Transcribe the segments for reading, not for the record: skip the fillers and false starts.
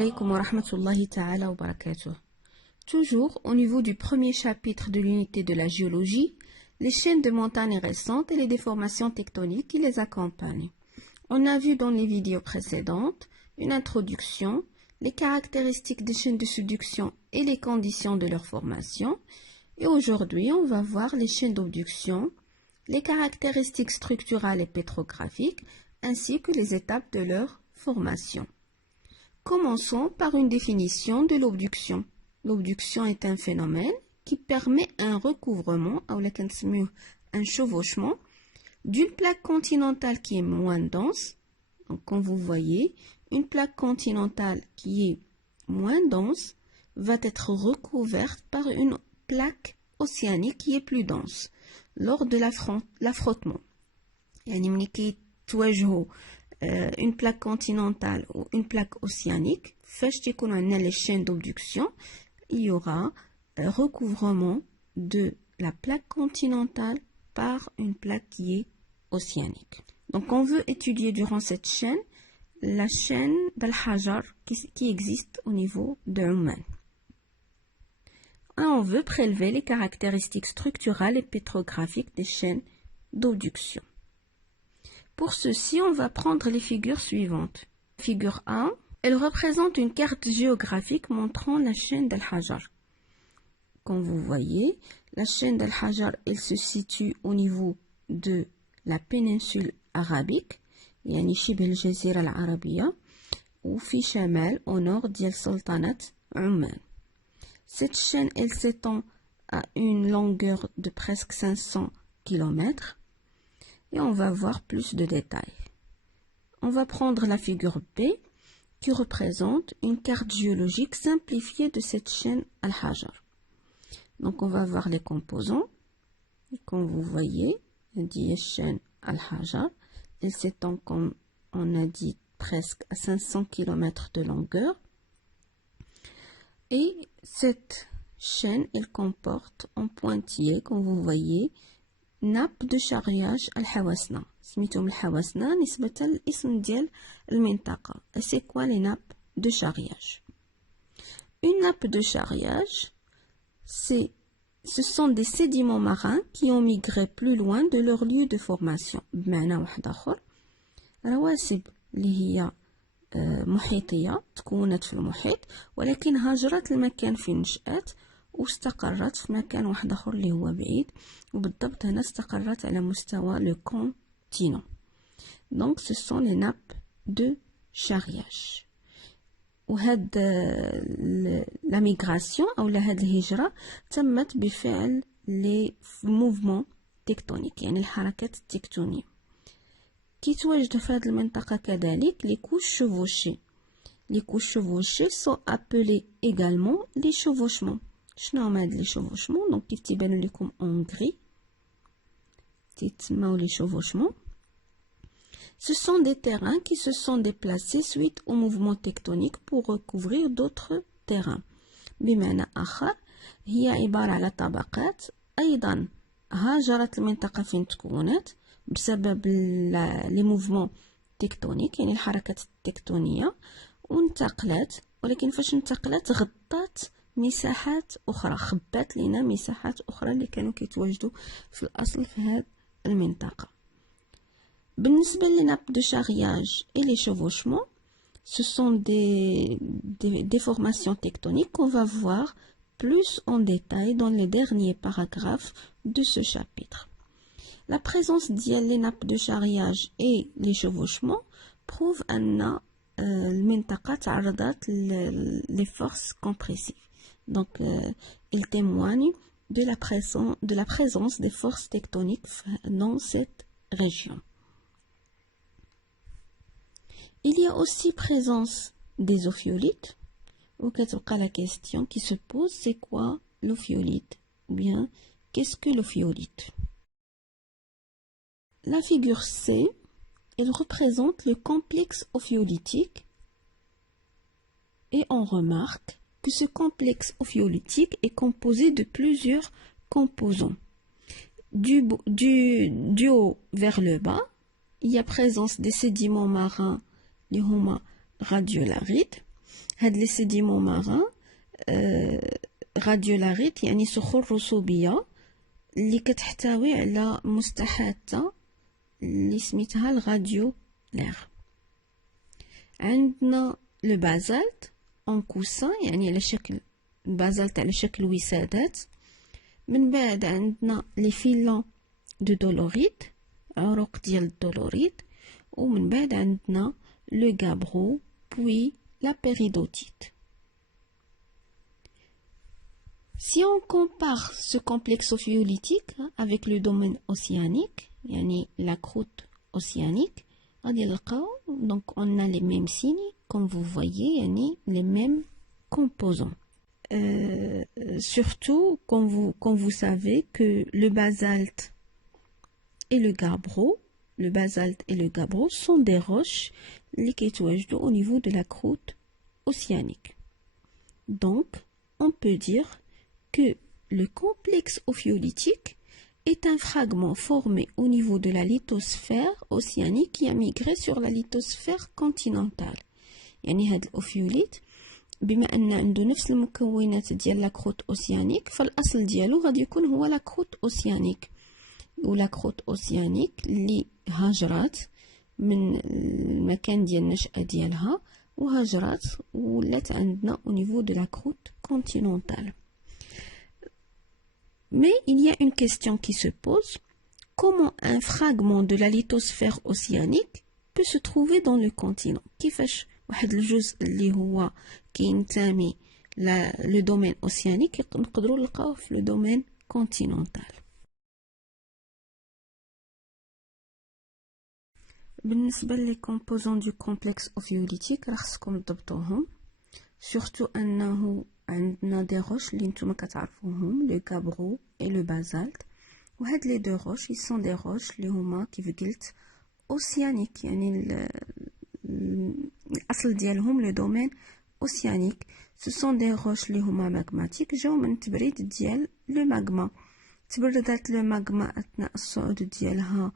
alaikum wa rahmatullahi ta'ala wa barakatuh. Toujours au niveau du premier chapitre de l'unité de la géologie, les chaînes de montagnes récentes et les déformations tectoniques qui les accompagnent. On a vu dans les vidéos précédentes une introduction, les caractéristiques des chaînes de subduction et les conditions de leur formation. Et aujourd'hui, on va voir les chaînes d'obduction, les caractéristiques structurales et pétrographiques, ainsi que les étapes de leur formation. Commençons par une définition de l'obduction. L'obduction est un phénomène qui permet un recouvrement, un chevauchement, d'une plaque continentale qui est moins dense. Donc, comme vous voyez, une plaque continentale qui est moins dense va être recouverte par une plaque océanique qui est plus dense lors de l'affrontement. Une plaque continentale ou une plaque océanique, les chaînes d'obduction, il y aura un recouvrement de la plaque continentale par une plaque qui est océanique. Donc on veut étudier durant cette chaîne la chaîne d'Al-Hajar qui existe au niveau de Oman. Et on veut prélever les caractéristiques structurales et pétrographiques des chaînes d'obduction. Pour ceci, on va prendre les figures suivantes. Figure 1, elle représente une carte géographique montrant la chaîne d'Al-Hajar. Comme vous voyez, la chaîne d'Al-Hajar, elle se situe au niveau de la péninsule arabique, يعني شبه الجزيرة العربية, وفي شمال au nord ديال سلطنة عمان. Cette chaîne, elle s'étend à une longueur de presque 500 km. Et on va voir plus de détails. On va prendre la figure B qui représente une carte géologique simplifiée de cette chaîne Al-Hajar. Donc on va voir les composants. Et comme vous voyez, il dit chaîne Al-Hajar. Elle s'étend, comme on a dit, presque à 500 km de longueur. Et cette chaîne, elle comporte en pointillé, comme vous voyez, nappe de charriage الحواسنة. سميتهم الحواسنة نسبة للاسم ديال المنطقة. Et c'est quoi les nappes de charriage? Une nappe de charriage, ce sont des sédiments marins qui ont migré plus loin de leur lieu de formation. بمعنى واحد آخر رواسب اللي هي محيطية تكونت في المحيط ولكن هاجرت المكان فين نشأت واستقرت في مكان واحد آخر اللي هو بعيد وبالضبط هنا استقرت على مستوى لو كونتينون. Donc ce sont les nappes de charriage. وهاد la migration أو هاد الهجرة تمت بفعل les mouvements tectoniques يعني الحركات التكتونية. كيتواجد في هاد المنطقة كذلك les couches chevauchées. Les couches chevauchées sont appelées également les chevauchements. شنو هما هاد لي شوفوشمون؟ دونك كيف تيبانوا لكم اون غري تيتسموا لي شوفوشمون. Ce sont des terrains qui se sont déplacés suite au mouvement tectonique pour recouvrir d'autres terrains. بمعنى آخر هي عبارة على طبقات أيضا هاجرت المنطقة فين تكونت بسبب لي موفمون تكتونيك يعني الحركات التكتونية وانتقلت، ولكن فاش انتقلت غطات مساحات أخرى، خبات لنا مساحات أخرى اللي كانوا كيتواجدوا في الأصل في هذه المنطقة. بالنسبة لناب دو charriage et les chevauchements, ce sont des formations tectoniques qu'on va voir plus en détail dans les derniers paragraphes de ce chapitre. La présence des nappes de charriage et les chevauchements prouve أن المنطقة تعرضت les forces compressives. Donc, il témoigne de la présence des forces tectoniques dans cette région. Il y a aussi présence des ophiolites. Ou la question qui se pose, c'est quoi l'ophiolite? Ou bien, qu'est-ce que l'ophiolite? La figure C, elle représente le complexe ophiolitique. Et on remarque que ce complexe ophiolitique est composé de plusieurs composants. Du haut vers le bas, il y a présence des sédiments marins, les radiolarides. هاد لي سيديمون ماران راديولاريت يعني صخور رسوبية اللي كتحتوي على مستحاثة اللي سميتها الغاديولار. عندنا لو بازالت اون كوسان يعني على شكل البازالت على شكل وسادات. من بعد عندنا لي فيلون دو دولوريت عروق ديال الدولوريت. ومن بعد عندنا لو غابرو puis la péridotite. Si on compare ce complexe ophiolithique avec le domaine océanique, yani la croûte océanique, donc on a les mêmes signes, comme vous voyez, yani les mêmes composants. Surtout quand vous savez que le basalte et le gabbro sont des roches au niveau de la croûte océanique. Donc, on peut dire que le complexe ophiolithique est un fragment formé au niveau de la lithosphère océanique qui a migré sur la lithosphère continentale. يعني هذا الأوفيوليت بما أن عنده نفس المكونات ديال لا كروت أوسيانيك فالأصل ديالو غادي يكون هو لا كروت أوسيانيك. ولا كروت أوسيانيك اللي هاجرات من المكان ديال النشأة ديالها وهاجرات ولات عندنا au niveau de la croûte continentale. Mais il y a une question qui se pose. Comment un fragment de la lithosphère océanique peut se trouver dans le continent? كيفاش واحد الجزء اللي هو كينتمي le domaine océanique نقدروا نلقاوه في le domaine continental. بالنسبة لي كومبوزون دو كومبلكس اوفيوليتيك راه خصكم تضبطوهم سورتو انه عندنا دي روش اللي نتوما كتعرفوهم لو غابرو اي لو بازالت وهاد لي دو روش يسون دي روش اللي هما كيف قلت اوسيانيك يعني الاصل ديالهم لو دومين اوسيانيك سو سون دي روش اللي هما ماغماتيك جاو من التبريد ديال لو ماغما تبردات لو ماغما اثناء الصعود ديالها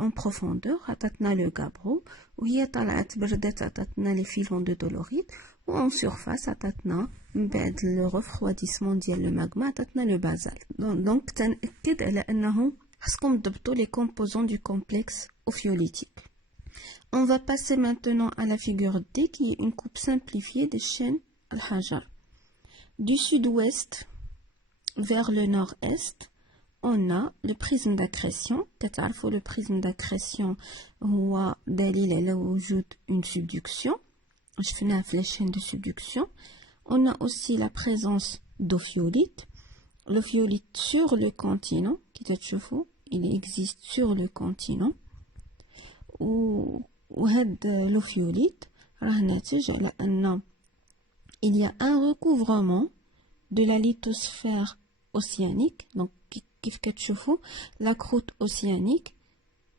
en profondeur عطاتنا لو غابرو وهي طلعت بردات عطاتنا لي فيلون دو دولوريت و en surface عطاتنا من بعد لو ريفرويديسمون ديال لو ماغما عطاتنا لو بازالت. دونك تنأكد على انه خصكم تضبطوا لي كومبوزون دو كومبلكس اوفيوليتيك. On va passer maintenant à la figure D qui est une coupe simplifiée des chaînes al-Hajar. Du sud-ouest vers le nord-est on a le prisme d'accrétion. Le prisme d'accrétion هو دليل على وجود une subduction. شفناها في les chaînes de subduction. On a aussi la présence d'ophiolite. L'ophiolite sur le continent, il existe sur le continent. وهذا l'ophiolite راه ناتج على أن il y a un recouvrement de la lithosphère océanique. Donc كيف كتشوفوا لا كروت اوسيانيك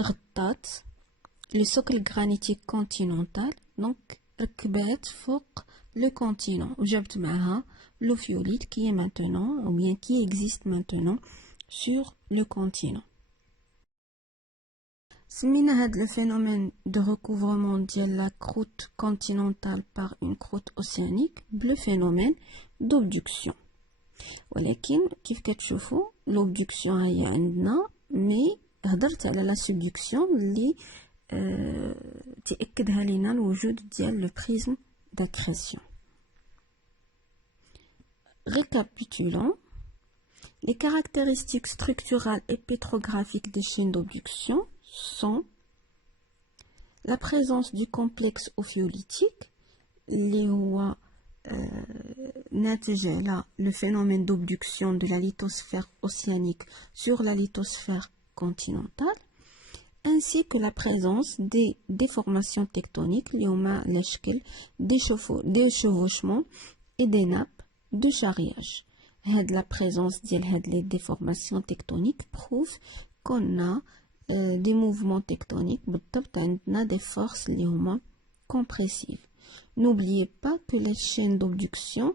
غطات لي سوكل غرانيتيك كونتينونتال دونك ركبات فوق لو كونتينون وجابت معها لوفيوليت كي maintenant ou bien qui existe maintenant sur le continent. سمينا هاد لو phénomène de recouvrement ديال لا كروت continentale par une croûte océanique le phénomène d'obduction. ولكن كيف كتشوفوا l'obduction هي عندنا مي هضرت على لا سبدكسيون اللي تأكدها لنا الوجود ديال لو بريزم d'accrétion. Récapitulons. Les caractéristiques structurales et pétrographiques des chaînes d'obduction sont la présence du complexe ophiolithique اللي هو ناتج على le phénomène d'obduction de la lithosphère océanique sur la lithosphère continentale ainsi que la présence des déformations tectoniques اللي هما على شكل des chevauchements et des nappes de charriage. La présence ديال هاد les déformations tectoniques prouve qu'on a des mouvements tectoniques بالضبط عندنا des forces اللي هما compressives. N'oubliez pas que les chaînes d'obduction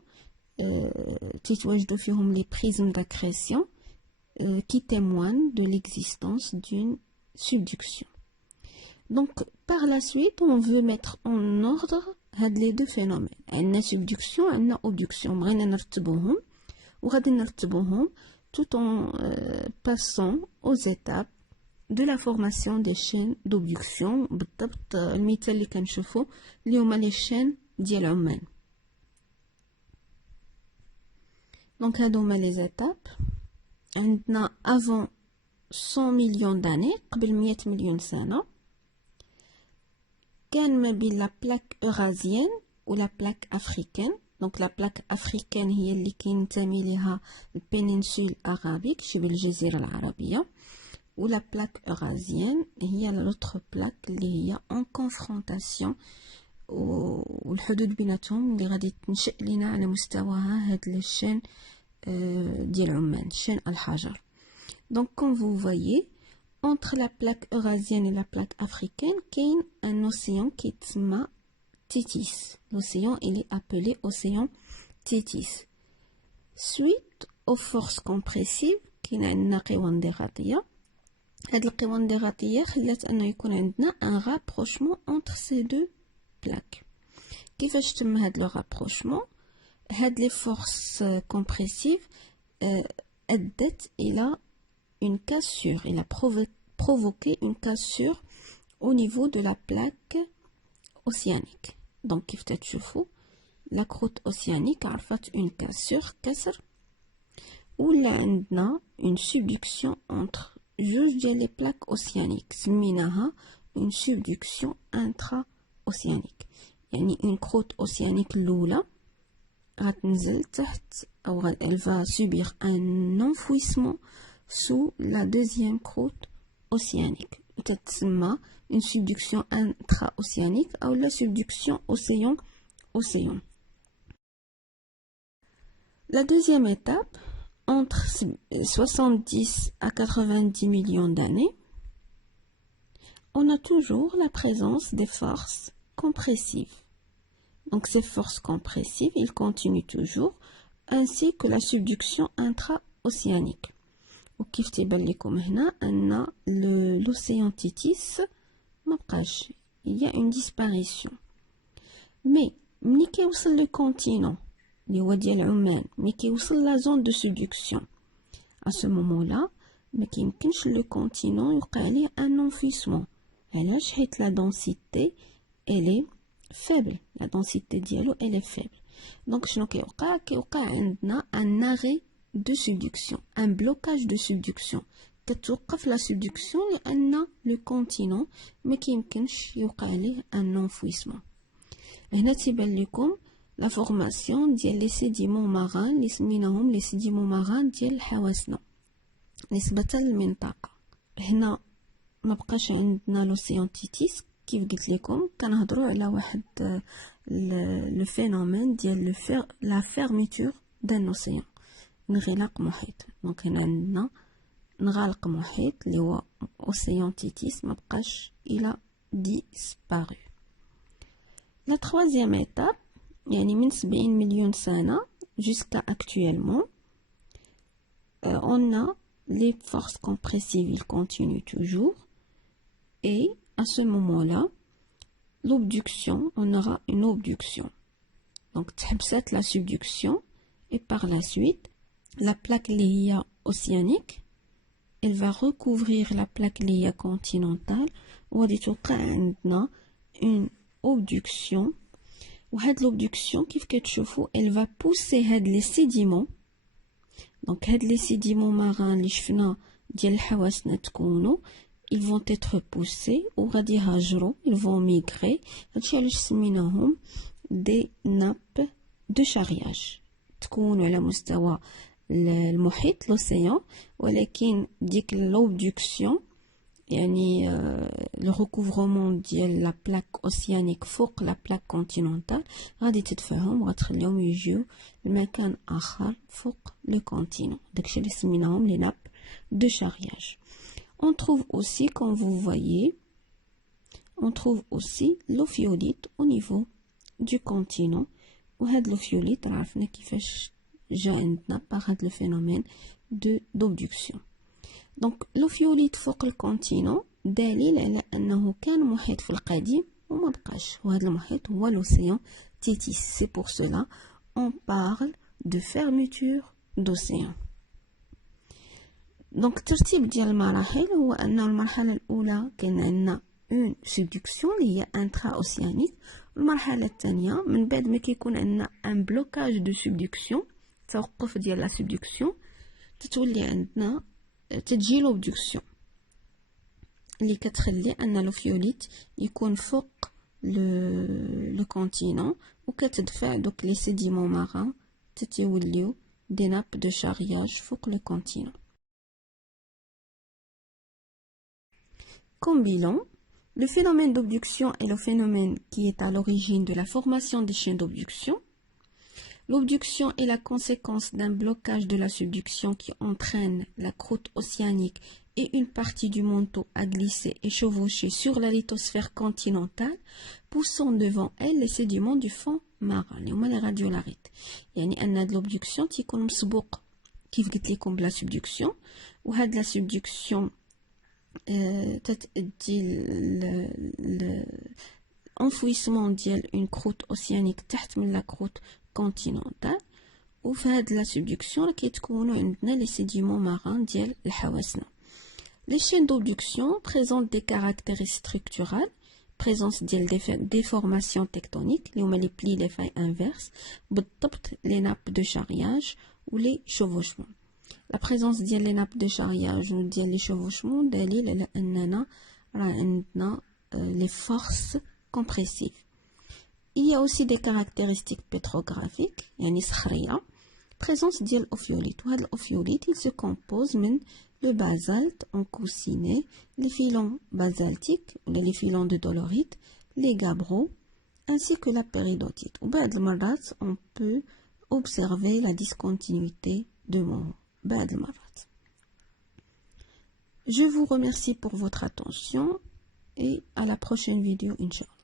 تتواجدوا فيهم les prismes d'accrétion qui témoignent de l'existence d'une subduction. Donc par la suite on veut mettre en ordre هاد لي دو فينومين عندنا سبدكسيون عندنا اوبدكسيون بغينا نرتبوهم وغادي نرتبوهم tout en passant aux étapes de la formation des chaînes d'obduction بالضبط المثال اللي كنشوفو اللي هما لي chaînes ديال عمان. دونك هادو هما لي étapes عندنا avant 100 millions d'années قبل 100 مليون سنة كان ما بين لا بلاك اورازيان ولا بلاك افريكان. دونك لا بلاك افريكان هي اللي كينتمي ليها البينينسول ارابيك شبه الجزيرة العربية ولا بلاك اورازيان هي لوتر بلاك اللي هي ان كونفرونطاسيون والحدود بيناتهم اللي غادي تنشأ لنا على مستواها هاد الشين ديال عمان شين الحجر. Donc comme vous voyez entre la plaque eurasienne et la plaque africaine qu'il y a un océan qui est Tétis. L'océan il est appelé océan Tétis. Suite aux forces compressives qui y a une قوى انضغاطية. هاد القوى الانضغاطية خلات أنه يكون عندنا un rapprochement entre ces deux plaques. كيفاش تم هاد لو rapprochement؟ هاد les forces compressives أدت إلى une cassure. Il a provoqué une cassure au niveau de la plaque océanique. Donc, كيف تشوفوا la croûte océanique a fait une cassure, كسر ولا عندنا une subduction entre جوج ديال les plaques océaniques سميناها une subduction intra-océanique. يعني une croûte océanique الأولى غتنزل تحت أو elle va subir un enfouissement sous la deuxième croûte océanique. تتسمى une subduction intra-océanique ou la subduction océan-océan. La deuxième étape, entre 70 à 90 millions d'années, on a toujours la présence des forces compressives. Donc ces forces compressives, ils continuent toujours, ainsi que la subduction intra-océanique. وكيف تيبان لكم هنا ان l'océan Tétis مبقاش il y a une disparition. mais ملي كيوصل لو كونتينون اللي هو ديال عمان ملي كيوصل لا زون دو سبدكسيون à ce moment là ما كيمكنش لو كونتينون يوقع عليه ان انفيسمون. علاش؟ حيت لا densité elle est faible. la densité ديالو elle est faible. donc شنو كيوقع عندنا un arrêt de subduction, un blocage de subduction. تتوقف la subduction لأن le continent ما كيمكنش يوقع عليه un enfouissement. هنا تيبان لكم la formation ديال les sédiments marins اللي سميناهم les sédiments marins ديال حواسنا نسبة للمنطقة. هنا ما بقاش عندنا l'océan Tétis كيف قلت لكم كنهضروا على واحد le phénomène ديال la fermeture d'un océan. انغلاق محيط. دونك هنا عندنا انغلاق محيط اللي هو océan Tétis ما بقاش الى disparu. La troisième étape يعني من 70 مليون سنة jusqu'à actuellement on a les forces compressives ils continuent toujours et à ce moment là l'obduction on aura une obduction. donc تحبست la subduction et par la suite la plaque liée océanique elle va recouvrir la plaque liée continentale وغادي توقع عندنا une obduction. وهاد l'obduction كيف كتشوفوا elle va pousser هاد les sédiments. donc هاد les sédiments marins اللي شفنا ديال حواسنا تكونوا ils vont être poussés وغادي يهاجروا ils vont migrer. هادشي علاش سميناهم des nappes de charriage. تكونوا على مستوى المحيط l'océan ولكن ديك l'obduction يعني le recouvrement ديال la plaque océanique فوق la plaque continentale غادي تدفعهم وغتخليهم يجيو لمكان آخر فوق le continent. داكشي اللي سميناهم les nappes de charriage. On trouve aussi, comme vous voyez, on trouve aussi l'ophiolite au niveau du continent. وهاد l'ophiolite عرفنا كيفاش جا عندنا par هاد le phénomène d'obduction. donc l'ophiolite فوق الكونتينون دليل على أنه كان محيط في القديم وما بقاش. وهذا المحيط هو l'océan Tétis. C'est pour cela on parle de fermeture d'océan. Donc الترتيب ديال المراحل هو أن المرحلة الأولى كان عندنا une subduction اللي هي intra-océanique. المرحلة الثانية من بعد ما كيكون عندنا un blocage de subduction، توقف ديال لا subduction، تتولي عندنا تتجي l'obduction اللي كتخلي أن الأوفيوليت يكون فوق لو كونتينون وكتدفع دوك لي سيديمون مارين تتوليو دي ناب دو شارياج فوق لو كونتينون. Comme bilan, le phénomène d'obduction est le phénomène qui est à l'origine de la formation des chaînes d'obduction. L'obduction est la conséquence d'un blocage de la subduction qui entraîne la croûte océanique et une partie du manteau à glisser et chevaucher sur la lithosphère continentale, poussant devant elle les sédiments du fond marin. Les radiolarites. يعني أن l'obduction تيكون مسبوق كيف قلت لكم بلا subduction، وهاد la subduction تتأدي l'enfouissement ديال une croûte océanique تحت من la croûte continentale، وفي هاد la subduction راه كيتكونوا عندنا les sédiments marins ديال الحواسنا. Les chaînes d'obduction présentent des caractéristiques structurales, présence ديال déformations tectoniques اللي هما les plis les failles inverses، بالضبط les nappes de charriage ou les chevauchements. La présence ديال les nappes de charriage ou ديال les chevauchements دليل على أننا راه عندنا les forces compressives. Il y a aussi des caractéristiques pétrographiques يعني صخرية. Présence ديال l'ophiolite. وهذا l'ophiolite il se compose من le basalte en coussinet, les filons basaltiques, les filons de dolorite, les gabbros, ainsi que la péridotite. Au bas de l'marat, on peut observer la discontinuité de mon bas de l'marat. Je vous remercie pour votre attention et à la prochaine vidéo, Inch'Allah.